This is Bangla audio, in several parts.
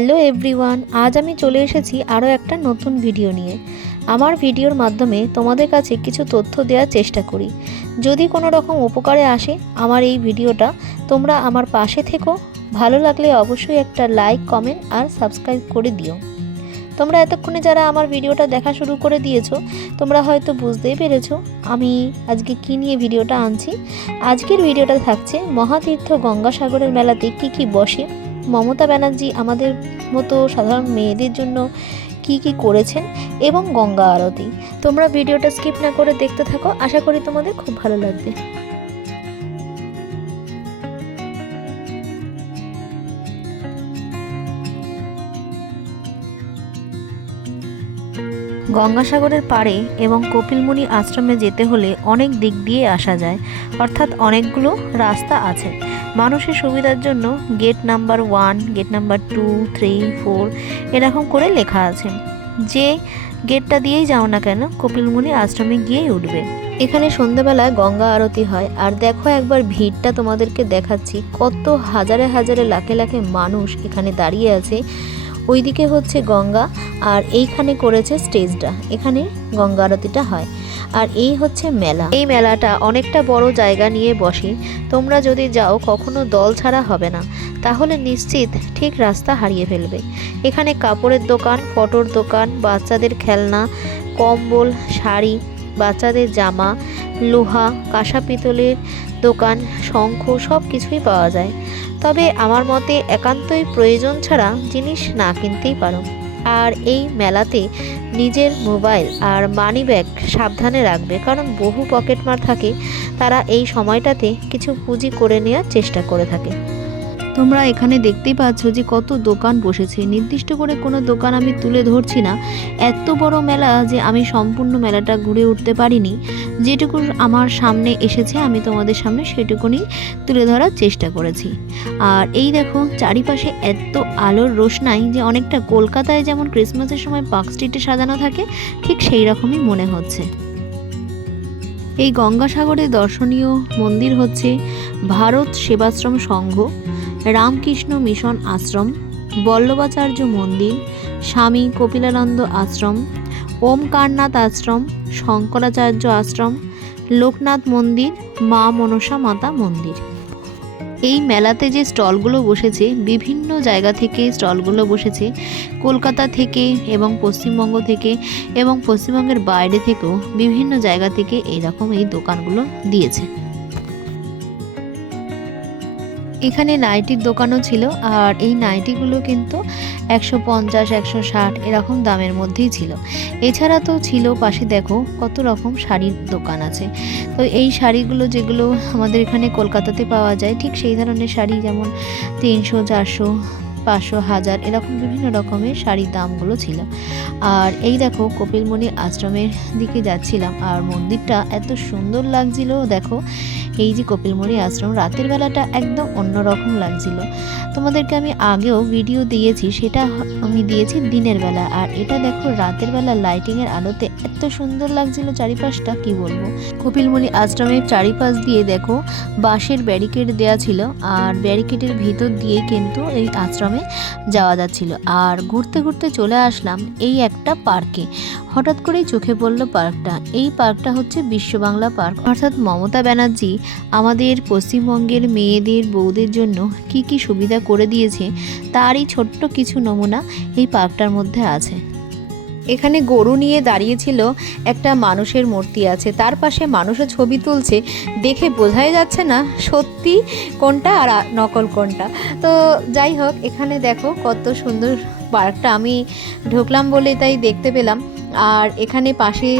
হ্যালো এভরিওয়ান, আজ আমি চলে এসেছি আরও একটা নতুন ভিডিও নিয়ে। আমার ভিডিওর মাধ্যমে তোমাদের কাছে কিছু তথ্য দেওয়ার চেষ্টা করি। যদি কোনো রকম উপকারে আসে আমার এই ভিডিওটা, তোমরা আমার পাশে থেকো। ভালো লাগলে অবশ্যই একটা লাইক, কমেন্ট আর সাবস্ক্রাইব করে দিও। তোমরা এতক্ষণে যারা আমার ভিডিওটা দেখা শুরু করে দিয়েছ, তোমরা হয়তো বুঝতেই পেরেছ আমি আজকে কী নিয়ে ভিডিওটা আনছি। আজকের ভিডিওটা থাকছে মহাতীর্থ গঙ্গাসাগরের মেলাতে কি কি বসে। মমতা ব্যানার্জি আমাদের মতো সাধারণ মেয়েদের জন্য কি কি করেছেন এবং গঙ্গা আরতি। তোমরা ভিডিওটা স্কিপ না করে দেখতে থাকো, আশা করি তোমাদের খুব ভালো লাগবে। গঙ্গাসাগরের পাড়ে এবং কপিলমুনি আশ্রমে যেতে হলে অনেক দিক দিয়ে আসা যায়, অর্থাৎ অনেকগুলো রাস্তা আছে। মানুষের সুবিধার জন্য gate number one gate number two three four এরকম করে লেখা আছে। যে গেটটা দিয়েই যাও না কেন কপিলমুনি আশ্রমে গিয়েই উঠবে। এখানে সন্ধ্যাবেলায় গঙ্গা আরতি হয়, আর দেখো একবার ভিড়টা তোমাদেরকে দেখাচ্ছি। কত হাজারে হাজারে লাখে লাখে মানুষ এখানে দাঁড়িয়ে আছে। ওইদিকে হচ্ছে গঙ্গা, আর এইখানে করেছে স্টেজটা এখানে গঙ্গা আরতিটা হয়। আর এই হচ্ছে মেলা। এই মেলাটা অনেকটা বড় জায়গা নিয়ে বসে। তোমরা যদি যাও, কখনো দল ছাড়া হবে না। তাহলে নিশ্চিত ঠিক রাস্তা হারিয়ে ফেলবে। এখানে কাপড়ের দোকান, ফটোর দোকান, বাচ্চাদের খেলনা, কম্বল, শাড়ি, বাচ্চাদের জামা, লোহা, কাঁসা পিতলের দোকান, শঙ্খ সব কিছুই পাওয়া যায়। তবে আমার মতে একান্তই প্রয়োজন ছাড়া জিনিস না কিনতেই পারো। আর এই মেলাতে নিজের মোবাইল আর মানি ব্যাগ সাবধানে রাখবে। কারণ বহু পকেটমার থাকে, তারা এই সময়টাতে কিছু পুঁজি করে নেওয়ার চেষ্টা করে থাকে। তোমরা এখানে দেখতেই পাচ্ছ যে কত দোকান বসেছে। নির্দিষ্ট করে কোনো দোকান আমি তুলে ধরছি না। এত বড় মেলা যে আমি সম্পূর্ণ মেলাটা ঘুরে উঠতে পারিনি। যেটুকু আমার সামনে এসেছে, আমি তোমাদের সামনে সেটুকুনি তুলে ধরার চেষ্টা করেছি। আর এই দেখো, চারিপাশে এত আলোর রোশনাই যে অনেকটা কলকাতায় যেমন ক্রিসমাসের সময় পার্ক স্ট্রিটে সাজানো থাকে, ঠিক সেই রকমই মনে হচ্ছে। এই গঙ্গাসাগরে দর্শনীয় মন্দির হচ্ছে ভারত সেবাশ্রম সংঘ। রামকৃষ্ণ মিশন আশ্রম, বল্লভাচার্য মন্দির, স্বামী কপিলানন্দ আশ্রম ওমকারনাথ আশ্রম, শঙ্করাচার্য আশ্রম, লোকনাথ মন্দির, মা মনসা মাতা মন্দির। এই মেলাতে যে স্টলগুলো বসেছে, বিভিন্ন জায়গা থেকে স্টলগুলো বসেছে, কলকাতা থেকে এবং পশ্চিমবঙ্গ থেকে এবং পশ্চিমবঙ্গের বাইরে থেকেও বিভিন্ন জায়গা থেকে এইরকম এই দোকানগুলো দিয়েছে। এখানে নাইটির দোকানও ছিল আর এই নাইটিগুলো কিন্তু একশো পঞ্চাশ, একশো ষাট এরকম দামের মধ্যেই ছিল। এছাড়া তো ছিল পাশে দেখো কত রকম শাড়ির দোকান আছে। তো এই শাড়িগুলো যেগুলো আমাদের এখানে কলকাতাতে পাওয়া যায়, ঠিক সেই ধরনের শাড়ি যেমন তিনশো, চারশো, পাঁচশো, হাজার এরকম বিভিন্ন রকমের শাড়ির দামগুলো ছিল। আর এই দেখো কপিলমণি আশ্রমের দিকে যাচ্ছিলাম আর মন্দিরটা এত সুন্দর লাগছিল, দেখো এই যে কপিলমুড়ি আশ্রম রাতের বেলাটা একদম অন্যরকম লাগছিল। তোমাদেরকে আমি আগেও ভিডিও দিয়েছি, সেটা আমি দিয়েছি দিনের বেলা। আর এটা দেখো, রাতের বেলা লাইটিংয়ের আলোতে এত সুন্দর লাগছিল চারিপাশটা, কি বলব? কপিলমণি আশ্রমের চারিপাশ দিয়ে দেখো, বাঁশের ব্যারিকেড দেওয়া ছিল আর ব্যারিকেডের ভিতর দিয়ে কিন্তু এই আশ্রমে যাওয়া যাচ্ছিল। আর ঘুরতে ঘুরতে চলে আসলাম এই একটা পার্কে। হঠাৎ করেই চোখে পড়ল পার্কটা। এই পার্কটা হচ্ছে বিশ্ব বাংলা পার্ক। অর্থাৎ মমতা ব্যানার্জি আমাদের পশ্চিমবঙ্গের মেয়েদের, বউদের জন্য কি কি সুবিধা করে দিয়েছে, তারই ছোট্ট কিছু নমুনা এই পার্কটার মধ্যে আছে। এখানে গরু নিয়ে দাঁড়িয়েছিল একটা মানুষের মূর্তি আছে। তার পাশে মানুষের ছবি তুলছে। দেখে বোঝাই যাচ্ছে না সত্যি কোনটা আর নকল কোনটা। তো যাই হোক, এখানে দেখো কত সুন্দর পার্কটা। আমি ঢুকলাম বলে তাই দেখতে পেলাম। আর এখানে পাশে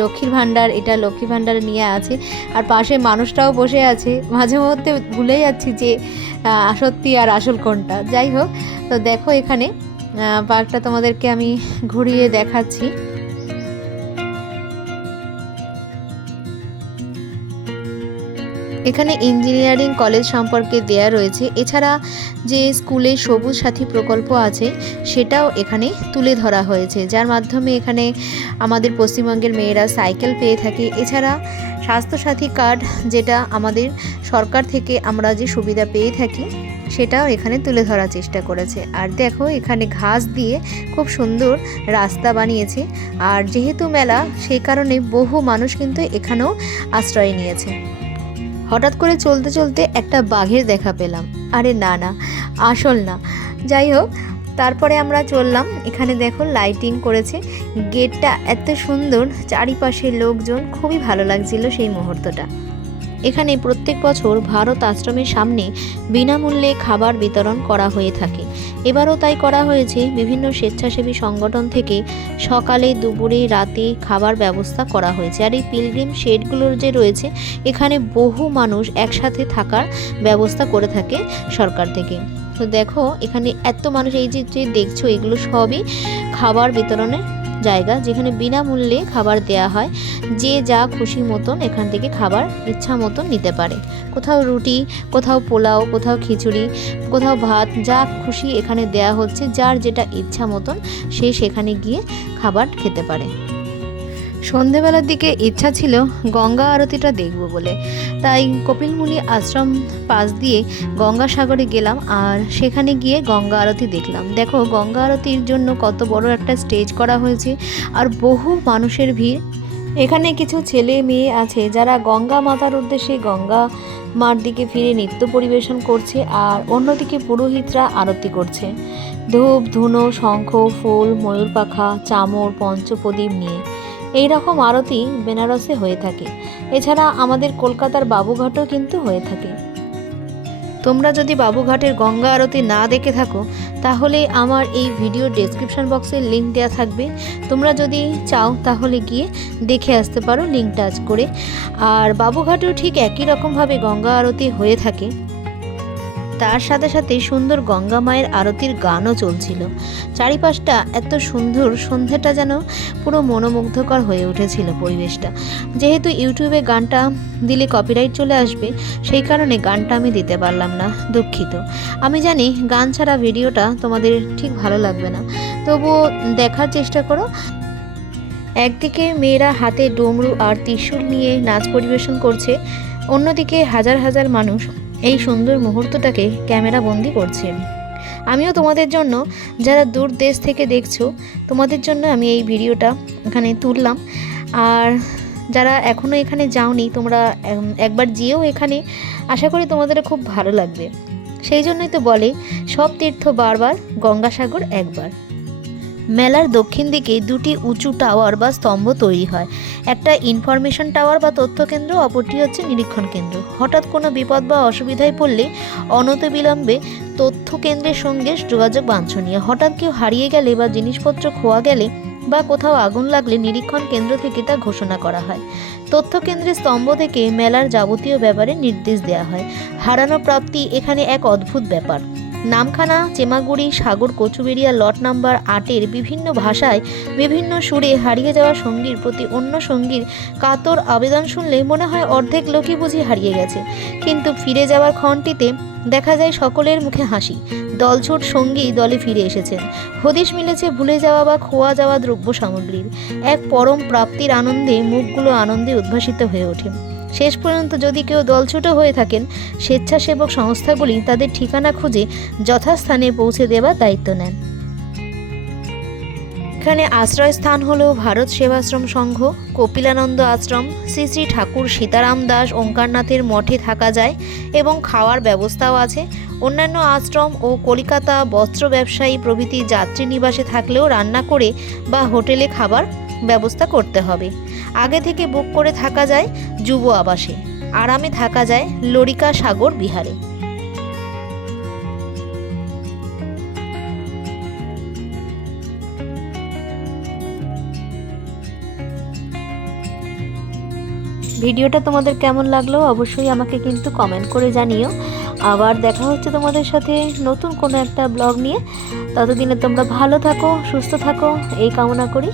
লক্ষ্মীর ভাণ্ডার, এটা লক্ষ্মী ভাণ্ডার নিয়ে আছে। আর পাশে মানুষটাও বসে আছে। মাঝে মধ্যে ভুলে যাচ্ছি যে সত্যি আর আসল কোনটা। যাই হোক, তো দেখো এখানে পার্কটা তোমাদেরকে আমি ঘুরিয়ে দেখাচ্ছি। এখানে ইঞ্জিনিয়ারিং কলেজ সম্পর্কে দেয়া রয়েছে। এছাড়া যে স্কুলে সবুজ সাথী প্রকল্প আছে, সেটাও এখানে তুলে ধরা হয়েছে। যার মাধ্যমে এখানে আমাদের পশ্চিমবঙ্গের মেয়েরা সাইকেল পেয়ে থাকে। এছাড়া স্বাস্থ্যসাথী কার্ড যেটা আমাদের সরকার থেকে আমরা যে সুবিধা পেয়ে থাকি, সেটাও এখানে তুলে ধরার চেষ্টা করেছে। আর দেখো, এখানে ঘাস দিয়ে খুব সুন্দর রাস্তা বানিয়েছে। আর যেহেতু মেলা, সেই কারণে বহু মানুষ কিন্তু এখানেও আশ্রয় নিয়েছে। হঠাৎ করে চলতে চলতে একটা বাঘের দেখা পেলাম। আরে না না, আসল না। যাই হোক, তারপরে আমরা চললাম। এখানে দেখো লাইটিং করেছে। গেটটা এত সুন্দর চারিপাশে লোকজন, খুবই ভালো লাগছিল সেই মুহূর্তটা। এখানে প্রত্যেক বছর ভারত আশ্রমের সামনে বিনামূল্যে খাবার বিতরণ করা হয়ে থাকে। এবারও তাই করা হয়েছে, বিভিন্ন স্বেচ্ছাসেবী সংগঠন থেকে সকালে, দুপুরে, রাতে খাবার ব্যবস্থা করা হয়েছে। আর এই পিলগ্রিম শেডগুলোর যে রয়েছে, এখানে বহু মানুষ একসাথে থাকার ব্যবস্থা করে থাকে সরকার থেকে। তো দেখো, এখানে এত মানুষ, এই যে যে দেখছ, এগুলো সবই খাবার বিতরণের জায়গা যেখানে বিনামূল্যে খাবার দেয়া হয়। যে যা খুশি মতন এখান থেকে খাবার ইচ্ছা মতন নিতে পারে। কোথাও রুটি, কোথাও পোলাও, কোথাও খিচুড়ি, কোথাও ভাত, যা খুশি এখানে দেয়া হচ্ছে, যার যেটা ইচ্ছা মতন সে সেখানে গিয়ে খাবার খেতে পারে। সন্ধেবেলার দিকে ইচ্ছা ছিল গঙ্গা আরতিটা দেখব বলে। তাই কপিলমুনি আশ্রম পাশ দিয়ে গঙ্গাসাগরে গেলাম আর সেখানে গিয়ে গঙ্গা আরতি দেখলাম। দেখো, গঙ্গা আরতির জন্য কত বড় একটা স্টেজ করা হয়েছে আর বহু মানুষের ভিড়। এখানে কিছু ছেলে মেয়ে আছে যারা গঙ্গা মাতার উদ্দেশ্যে গঙ্গা মার দিকে ফিরে নৃত্য পরিবেশন করছে আর অন্যদিকে পুরোহিতরা আরতি করছে। ধূপ, ধুনো, শঙ্খ, ফুল, ময়ূর পাখা, চামর, পঞ্চপ্রদীপ নিয়ে। এই রকম আরতি বেনারসে হয়ে থাকে। এছাড়া আমাদের কলকাতার বাবুঘাটও কিন্তু হয়ে থাকে। তোমরা যদি বাবুঘাটের গঙ্গা আরতি না দেখে থাকো, তাহলে আমার এই ভিডিও ডেসক্রিপশন বক্সে লিঙ্ক দেওয়া থাকবে। তোমরা যদি চাও, তাহলে গিয়ে দেখে আসতে পারো লিঙ্ক টাচ করে। আর বাবুঘাটেও ঠিক একই রকমভাবে গঙ্গা আরতি হয়ে থাকে। তার সাথে সাথে সুন্দর গঙ্গা মায়ের আরতির গানও চলছিল। চারিপাশটা এত সুন্দর, সন্ধ্যেটা যেন পুরো মনোমুগ্ধকর হয়ে উঠেছিল পরিবেশটা। যেহেতু ইউটিউবে গানটা দিলে কপিরাইট চলে আসবে, সেই কারণে গানটা আমি দিতে পারলাম না, দুঃখিত। আমি জানি গান ছাড়া ভিডিওটা তোমাদের ঠিক ভালো লাগবে না। তবুও দেখার চেষ্টা করো। একদিকে মেয়েরা হাতে ডমরু আর ত্রিশূল নিয়ে নাচ পরিবেশন করছে, অন্যদিকে হাজার হাজার মানুষ এই সুন্দর মুহূর্তটাকে ক্যামেরা বন্দি করছে। আমিও তোমাদের জন্য, যারা দূর দেশ থেকে দেখছ, তোমাদের জন্য আমি এই ভিডিওটা এখানে তুললাম। আর যারা এখনও এখানে যাওনি, তোমরা একবার যেও এখানে। আশা করি তোমাদের খুব ভালো লাগবে। সেই জন্যই তো বলে, সব তীর্থ বারবার গঙ্গাসাগর একবার। মেলার দক্ষিণ দিকে দুটি উঁচু টাওয়ার বা স্তম্ভ তৈরি হয়। একটা ইনফরমেশন টাওয়ার বা তথ্য কেন্দ্র, অপরটি হচ্ছে নিরীক্ষণ কেন্দ্র। হঠাৎ কোনো বিপদ বা অসুবিধায় পড়লে অনতিবিলম্বে তথ্য কেন্দ্রের সঙ্গে যোগাযোগ বাঞ্ছনীয়। হঠাৎ কেউ হারিয়ে গেলে বা জিনিসপত্র খোয়া গেলে বা কোথাও আগুন লাগলে নিরীক্ষণ কেন্দ্র থেকে তা ঘোষণা করা হয়। তথ্য কেন্দ্রের স্তম্ভ থেকে মেলার যাবতীয় ব্যাপারে নির্দেশ দেওয়া হয়। হারানো প্রাপ্তি এখানে এক অদ্ভুত ব্যাপার। নামখানা, চেমাগুড়ি, সাগর, কচুবেড়িয়া, লট নাম্বার আটের বিভিন্ন ভাষায় বিভিন্ন সুরে হারিয়ে যাওয়া সঙ্গীর প্রতি অন্য সঙ্গীর কাতর আবেদন শুনলে মনে হয় অর্ধেক লোকই বুঝি হারিয়ে গেছে। কিন্তু ফিরে যাওয়ার ক্ষণটিতে দেখা যায় সকলের মুখে হাসি। দলছুট সঙ্গী দলে ফিরে এসেছেন। হদিশ মিলেছে ভুলে যাওয়া বা খোয়া যাওয়া দ্রব্য সামগ্রীর। এক পরম প্রাপ্তির আনন্দে মুখগুলো আনন্দে উদ্ভাসিত হয়ে ওঠে। শেষ পর্যন্ত যদি কেউ দলছুটো হয়ে থাকেন, স্বেচ্ছাসেবক সংস্থাগুলি তাদের ঠিকানা খুঁজে যথাস্থানে পৌঁছে দেওয়ার দায়িত্ব নেন। এখানে আশ্রয়স্থান হলো ভারত সেবাশ্রম সংঘ, কপিলানন্দ আশ্রম, শ্রী শ্রী ঠাকুর সীতারাম দাস ওঙ্কারনাথের মঠে থাকা যায় এবং খাওয়ার ব্যবস্থাও আছে। অন্যান্য আশ্রম ও কলিকাতা বস্ত্র ব্যবসায়ী প্রভৃতি যাত্রী নিবাসে থাকলেও রান্না করে বা হোটেলে খাবার ব্যবস্থা করতে হবে। আগে থেকে বুক করে থাকা যায় যুব আবাসে। আরামে থাকা যায় লরিকা সাগর বিহারে। ভিডিওটা তোমাদের কেমন লাগল অবশ্যই আমাকে কিন্তু কমেন্ট করে জানিও। আবার দেখা হচ্ছে তোমাদের সাথে নতুন কোনো একটা ব্লগ নিয়ে। ততদিনে তোমরা ভালো থাকো, সুস্থ থাকো, এই কামনা করি।